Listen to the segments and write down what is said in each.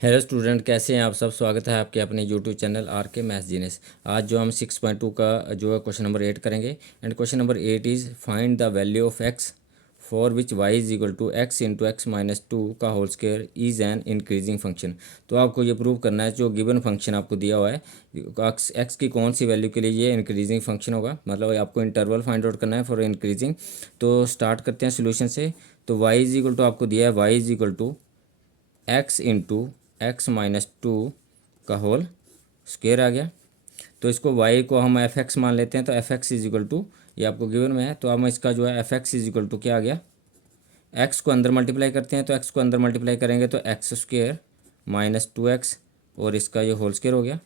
Hello student, कैसे हैं आप सब। स्वागत है आपके अपने यूट्यूब चैनल आर के मैथ्स जीनियस। आज जो हम 6.2 का जो है क्वेश्चन नंबर 8 करेंगे। And question number 8 is find the value of X for which Y is equal to X into X minus two का whole square is an increasing function. तो आपको ये प्रूव करना है जो गिवन फंक्शन आपको दिया हुआ है एक्स की कौन सी वैल्यू के लिए ये इंक्रीजिंग फंक्शन होगा, मतलब आपको इंटरवल फाइंड आउट करना है फॉर इंक्रीजिंग। तो स्टार्ट करते हैं सोल्यूशन से। तो वाई इज इक्वल टू आपको दिया है Y is equal to X into X minus two का होल स्क्वायर आ गया। तो इसको y को हम एफ एक्स मान लेते हैं। तो F X is equal to, ये आपको गिवन में है, तो हम इसका जो है F X is equal to क्या आ गया, x को अंदर मल्टीप्लाई करते हैं। तो x को अंदर मल्टीप्लाई करेंगे तो x square minus to x और इसका ये होल स्क्वायर हो गया।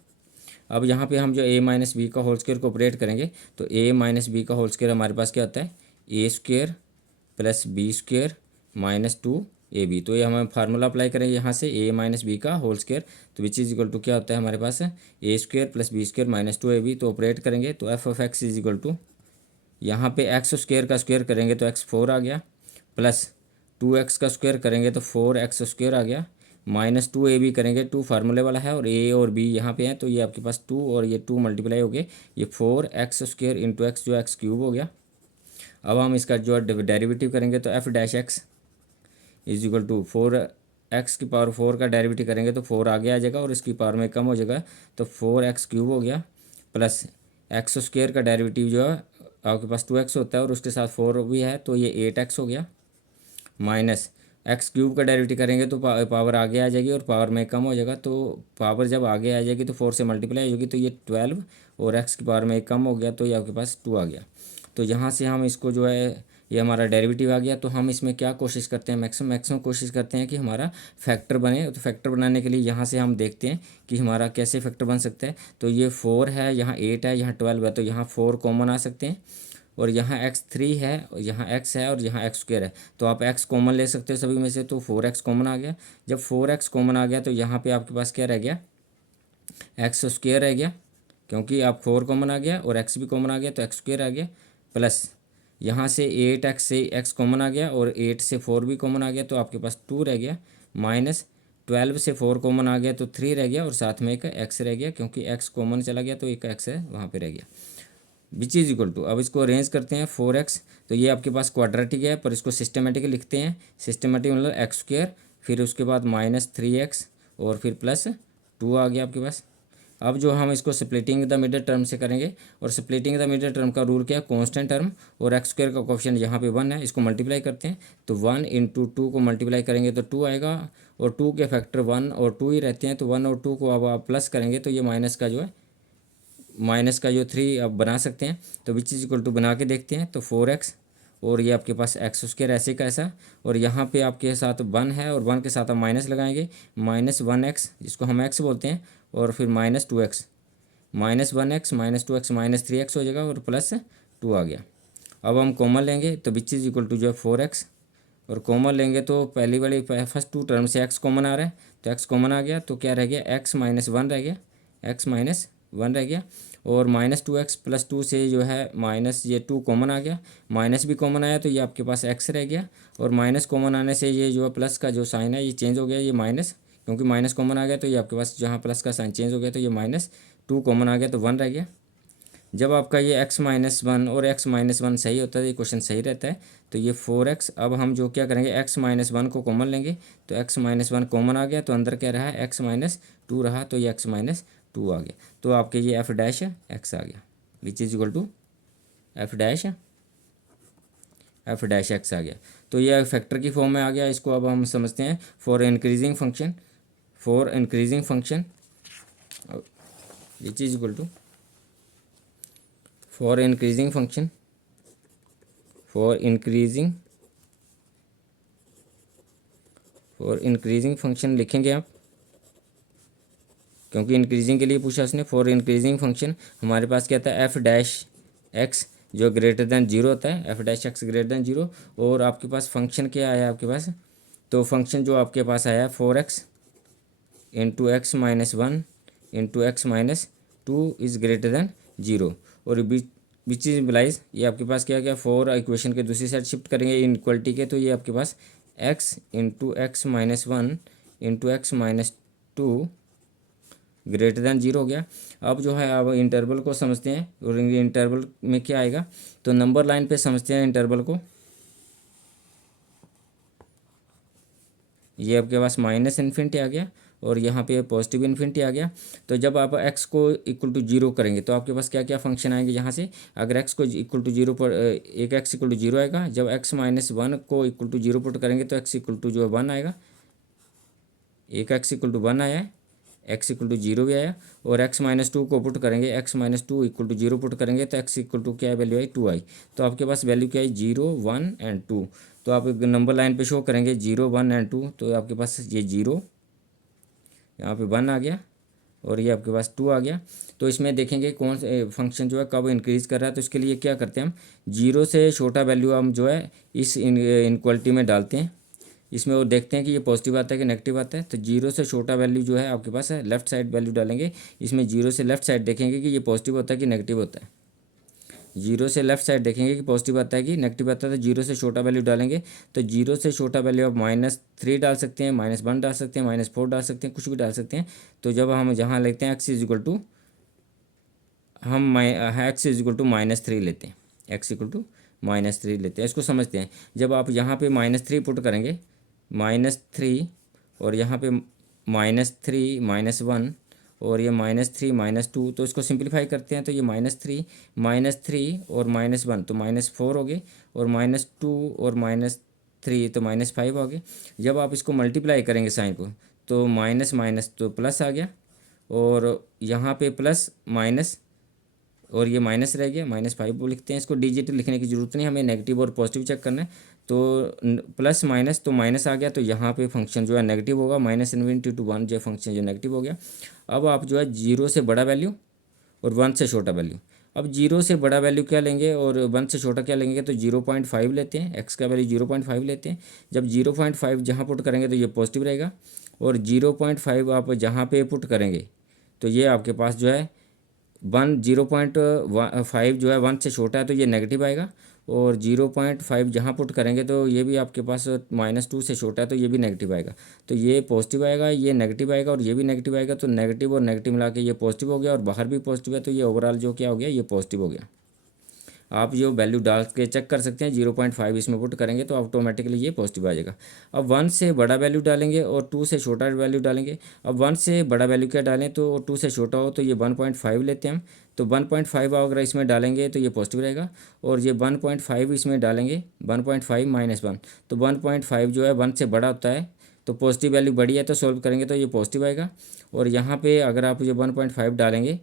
अब यहाँ पे हम जो a माइनस बी का होल स्क्वायर को ऑपरेट करेंगे तो a माइनस बी का होल स्क्वायर हमारे पास क्या होता है, A square plus B square minus two A B. तो ये हम फार्मूला अप्लाई करेंगे यहाँ से a माइनस बी का होल स्क्वायर, तो विच इज इक्वल टू क्या होता है हमारे पास A square plus B square minus two A B. तो ऑपरेट करेंगे तो F of X is equal to, यहाँ पे एक्स स्क्वायर का स्क्वायर करेंगे तो एक्स फोर आ गया, प्लस टू एक्स का स्क्वायर करेंगे तो फोर एक्स स्क्वायर आ गया, माइनस टू ए बी करेंगे, टू फार्मूले वाला है और ए और बी यहाँ पे है, तो ये आपके पास टू और ये टू मल्टीप्लाई हो गए, ये four X square into X जो एक्स क्यूब हो गया। अब हम इसका जो डेरिवेटिव करेंगे तो F dash X is equal to four X की पावर फोर का डेरिवेटिव करेंगे तो फोर आगे आ जाएगा और इसकी पावर में कम हो जाएगा, तो फोर एक्स क्यूब हो गया, प्लस एक्स स्क्वायर का डेरिवेटिव जो है आपके पास टू एक्स होता है और उसके साथ फोर भी है, तो ये एट एक्स हो गया, माइनस एक्स क्यूब का डेरिवेटिव करेंगे तो पावर आगे आ जाएगी और पावर में कम हो जाएगा, तो पावर जब आगे आ जाएगी तो फोर से मल्टीप्लाई होगी, तो ये 12 और एक्स की पावर में कम हो गया, तो ये आपके पास 2 आ गया। तो यहाँ से हम इसको जो है, ये हमारा डेरिवेटिव आ गया। तो हम इसमें क्या कोशिश करते हैं, मैक्सिमम कोशिश करते हैं कि हमारा फैक्टर बने। तो फैक्टर बनाने के लिए यहाँ से हम देखते हैं कि हमारा कैसे फैक्टर बन सकता है। तो ये 4 है, यहाँ 8 है, यहाँ 12 है, तो यहाँ 4 कॉमन आ सकते हैं और यहाँ एक्स थ्री है और यहाँ एक्स है और यहाँ एक्स स्क्वायर है, तो आप एक्स कॉमन ले सकते हो सभी में से। तो फोर एक्स कॉमन आ गया। जब फोर एक्स कॉमन आ गया तो यहाँ पे आपके पास क्या रह गया, एक्स स्क्वायर रह गया, क्योंकि आप फोर कॉमन आ गया और एक्स भी कॉमन आ गया तो एक्स स्क्वायर आ गया, प्लस यहाँ से एट एक्स से एक्स कॉमन आ गया और एट से फोर भी कॉमन आ गया, तो आपके पास टू रह गया, माइनस 12 से फोर कॉमन आ गया तो थ्री रह गया और साथ में एक एक्स रह गया, क्योंकि एक्स कॉमन चला गया तो एक एक्स है वहाँ पे रह गया, विच इज इक्वल टू। अब इसको अरेंज करते हैं, फोर एक्स, तो ये आपके पास क्वाड्रेटिक है पर इसको सिस्टमेटिक लिखते हैं। सिस्टमेटिक मतलब एक्स स्क्वायर, फिर उसके बाद माइनस थ्री एक्स और फिर प्लस टू आ गया आपके पास। अब जो हम इसको स्प्लिटिंग द मिडल टर्म से करेंगे, और स्प्लिटिंग द मिडल टर्म का रूल क्या है, कांस्टेंट टर्म और एक्स स्क्वायर का कोफिशिएंट यहाँ पे वन है, इसको मल्टीप्लाई करते हैं। तो वन इंटू टू को मल्टीप्लाई करेंगे तो टू आएगा, और टू के फैक्टर वन और टू ही रहते हैं, तो वन और टू को अब आप प्लस करेंगे तो ये माइनस का जो है, माइनस का जो थ्री आप बना सकते हैं। तो विच इज इक्वल टू बना के देखते हैं, तो फोर एक्स और ये आपके पास एक्स स्क्वायर ऐसे का ऐसा, और यहाँ पे आपके साथ वन है और वन के साथ आप माइनस लगाएंगे, माइनस वन एक्स जिसको हम एक्स बोलते हैं, और फिर minus two x, minus one x minus to x minus three x हो जाएगा और प्लस टू आ गया। अब हम कॉमन लेंगे तो विच इज इक्वल टू जो है फोर एक्स, और कॉमन लेंगे तो पहली वाली फर्स्ट टू टर्म से एक्स कॉमन आ रहा है, तो एक्स कॉमन आ गया, तो क्या रह गया, एक्स माइनस वन रह गया, एक्स माइनस वन रह गया, और minus two x plus two से जो है माइनस ये टू कॉमन आ गया, माइनस भी कॉमन आया तो ये आपके पास एक्स रह गया, और माइनस कॉमन आने से ये जो है प्लस का जो साइन है ये चेंज हो गया, ये माइनस, क्योंकि माइनस कॉमन आ गया तो ये आपके पास जहाँ प्लस का साइन चेंज हो गया तो ये माइनस टू कॉमन आ गया तो वन रह गया। जब आपका ये x माइनस वन और x माइनस वन सही होता है, ये क्वेश्चन सही रहता है, तो ये फोर एक्स। अब हम जो क्या करेंगे, x माइनस वन को कॉमन लेंगे, तो x माइनस वन कॉमन आ गया, तो अंदर क्या रहा है, x माइनस टू रहा, तो ये x माइनस टू आ गया, तो आपके ये एफ डैश एक्स आ गया, which is equal to F dash X आ गया। तो ये फैक्टर की फॉर्म में आ गया। इसको अब हम समझते हैं for increasing function, which is equal to for increasing function, for increasing function लिखेंगे आप, क्योंकि इंक्रीजिंग के लिए पूछा उसने। फॉर इंक्रीजिंग फंक्शन हमारे पास क्या था, एफ डैश एक्स जो ग्रेटर देन जीरो होता है, F dash x greater than zero, और आपके पास फंक्शन क्या आया आपके पास, तो फंक्शन जो आपके पास आया four x into X minus one into X minus two is greater than zero, और विच इज इम्प्लाइज, ये आपके पास क्या क्या, फोर इक्वेशन के दूसरी साइड शिफ्ट करेंगे इनक्वलिटी के, तो ये आपके पास X into X minus one into X minus two greater than 0 हो गया। अब जो है अब इंटरवल को समझते हैं, और इंटरवल में क्या आएगा, तो नंबर लाइन पे समझते हैं इंटरवल को। ये आपके पास माइनस इन्फिनिटी आ गया और यहाँ पे पॉजिटिव इन्फिनिटी आ गया। तो जब आप x को इक्वल टू 0 करेंगे तो आपके पास क्या क्या फंक्शन आएंगे यहाँ से। अगर x को इक्वल टू 0 पर एक x इक्वल टू 0 आएगा। जब x माइनस 1 को इक्वल टू 0 पुट करेंगे तो x इक्वल टू जो है 1 आएगा। एक x इक्वल टू 1 आया है, x इक्वल टू 0 भी आया। और x माइनस 2 को पुट करेंगे, x minus 2 equal to 0 put करेंगे तो x इक्वल टू क्या वैल्यू आई, 2 आई। तो आपके पास वैल्यू क्या है, 0 1 एंड 2। तो आप नंबर लाइन पे शो करेंगे 0 1 एंड 2, तो आपके पास ये 0 यहाँ पे 1 आ गया और ये आपके पास 2 आ गया। तो इसमें देखेंगे कौन से फंक्शन जो है कब इंक्रीज़ कर रहा है। तो इसके लिए क्या करते हैं हम, 0 से छोटा वैल्यू हम जो है इस इनक्वालिटी में डालते हैं इसमें, और देखते हैं कि ये पॉजिटिव आता है कि नेगेटिव आता है। तो 0 से छोटा वैल्यू जो है आपके पास है, लेफ्ट साइड वैल्यू डालेंगे इसमें। 0 से लेफ्ट साइड देखेंगे कि ये पॉजिटिव होता है कि नेगेटिव होता है। 0 से लेफ्ट साइड देखेंगे कि पॉजिटिव आता है कि नेगेटिव आता है। तो 0 से छोटा वैल्यू डालेंगे। तो 0 से छोटा वैल्यू आप -3 डाल सकते हैं, -1 डाल सकते हैं, -4 डाल सकते हैं, कुछ भी डाल सकते हैं। तो जब हम जहाँ लेते हैं x इज इक्वल टू, हम x इज इक्वल टू -3 लेते हैं, x इक्वल टू -3 लेते हैं। इसको समझते हैं। जब आप यहाँ पे -3 पुट करेंगे, -3 और यहाँ पे -3 -1 और ये -3 -2, तो इसको सिंप्लीफाई करते हैं। तो ये -3 और -1 तो -4 हो गए, और -2 और -3 तो -5 हो गए। जब आप इसको मल्टीप्लाई करेंगे साइन को, तो माइनस माइनस तो प्लस आ गया, और यहाँ पे प्लस माइनस और ये माइनस रह गया, -5 लिखते हैं। इसको डिजिट लिखने की ज़रूरत नहीं, हमें नेगेटिव और पॉजिटिव चेक करना है। तो प्लस माइनस तो माइनस आ गया, तो यहाँ पे फंक्शन जो है नेगेटिव होगा। -∞ to 1 जो फंक्शन जो नेगेटिव हो गया। अब आप जो है 0 से बड़ा वैल्यू और 1 से छोटा वैल्यू। अब 0 से बड़ा वैल्यू क्या लेंगे और 1 से छोटा क्या लेंगे, तो 0.5 लेते हैं। एक्स का वैल्यू 0.5 लेते हैं। जब 0.5 जहाँ पुट करेंगे तो ये पॉजिटिव रहेगा, और 0.5 आप जहाँ पे पुट करेंगे तो ये आपके पास जो है 0.5 जो है 1 से छोटा है तो ये नेगेटिव आएगा, और 0.5 जहाँ पुट करेंगे तो ये भी आपके पास -2 से छोटा है तो ये भी नेगेटिव आएगा। तो ये पॉजिटिव आएगा, ये नेगेटिव आएगा और ये भी नेगेटिव आएगा। तो नेगेटिव और नेगेटिव मिला के ये पॉजिटिव हो गया, और बाहर भी पॉजिटिव है, तो ये ओवरऑल जो क्या हो गया, ये पॉजिटिव हो गया। आप जो वैल्यू डाल के चेक कर सकते हैं। 0.5 इसमें पुट करेंगे तो ऑटोमेटिकली ये पॉजिटिव आ जाएगा। अब 1 से बड़ा वैल्यू डालेंगे और 2 से छोटा वैल्यू डालेंगे। अब 1 से बड़ा वैल्यू क्या डालें, तो 2 से छोटा हो तो ये 1.5 लेते हैं हम। तो 1.5 अगर इसमें डालेंगे तो ये पॉजिटिव रहेगा, और ये 1.5 इसमें डालेंगे, 1.5 -1 तो 1.5 जो है 1 से बड़ा होता है, तो पॉजिटिव वैल्यू बड़ी है तो सॉल्व करेंगे तो ये पॉजिटिव आएगा। और यहाँ पे अगर आप ये 1.5 डालेंगे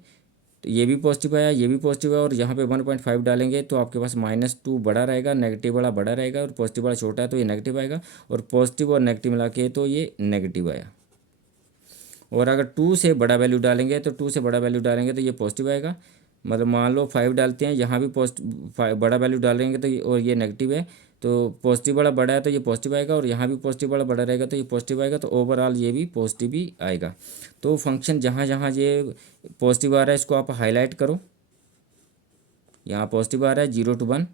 तो ये भी पॉजिटिव आया, ये भी पॉजिटिव है, और यहाँ पे 1.5 डालेंगे तो आपके पास -2 बड़ा रहेगा, नेगेटिव वाला बड़ा रहेगा, और पॉजिटिव वाला छोटा है तो ये नेगेटिव आएगा, और पॉजिटिव और नेगेटिव मिला के तो ये नेगेटिव आया। और अगर 2 से बड़ा वैल्यू डालेंगे तो 2 से बड़ा वैल्यू डालेंगे तो ये पॉजिटिव आएगा। मतलब मान लो 5 डालते हैं, यहाँ भी बड़ा वैल्यू डालेंगे तो और ये नेगेटिव है, तो पॉजिटिव वाला बड़ा है तो ये पॉजिटिव आएगा, और यहाँ भी पॉजिटिव वाला बड़ा रहेगा तो ये पॉजिटिव आएगा। तो ओवरऑल ये भी पॉजिटिव ही आएगा। तो फंक्शन जहाँ जहाँ ये पॉजिटिव आ रहा है इसको आप हाईलाइट करो। यहाँ पॉजिटिव आ रहा है 0 to 1,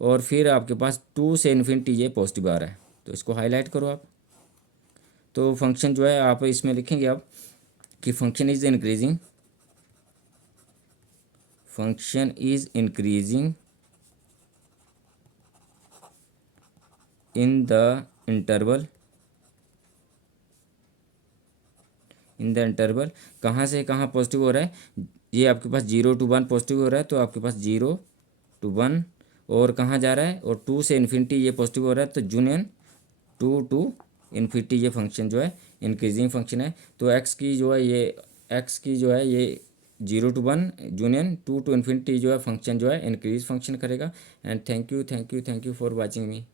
और फिर आपके पास 2 से इन्फिनिटी ये पॉजिटिव आ रहा है, तो इसको हाईलाइट करो आप। तो फंक्शन जो है आप इसमें लिखेंगे आप कि function is increasing in the interval कहाँ से कहाँ पॉजिटिव हो रहा है। ये आपके पास 0 to 1 पॉजिटिव हो रहा है, तो आपके पास 0 to 1, और कहाँ जा रहा है, और 2 से इन्फिनिटी ये पॉजिटिव हो रहा है, तो यूनियन 2 to इन्फिनिटी ये फंक्शन जो है इंक्रीजिंग फंक्शन है। तो x की जो है ये 0 to 1 यूनियन 2 to इन्फिनिटी जो है फंक्शन जो है इंक्रीज फंक्शन करेगा। And thank you for watching me.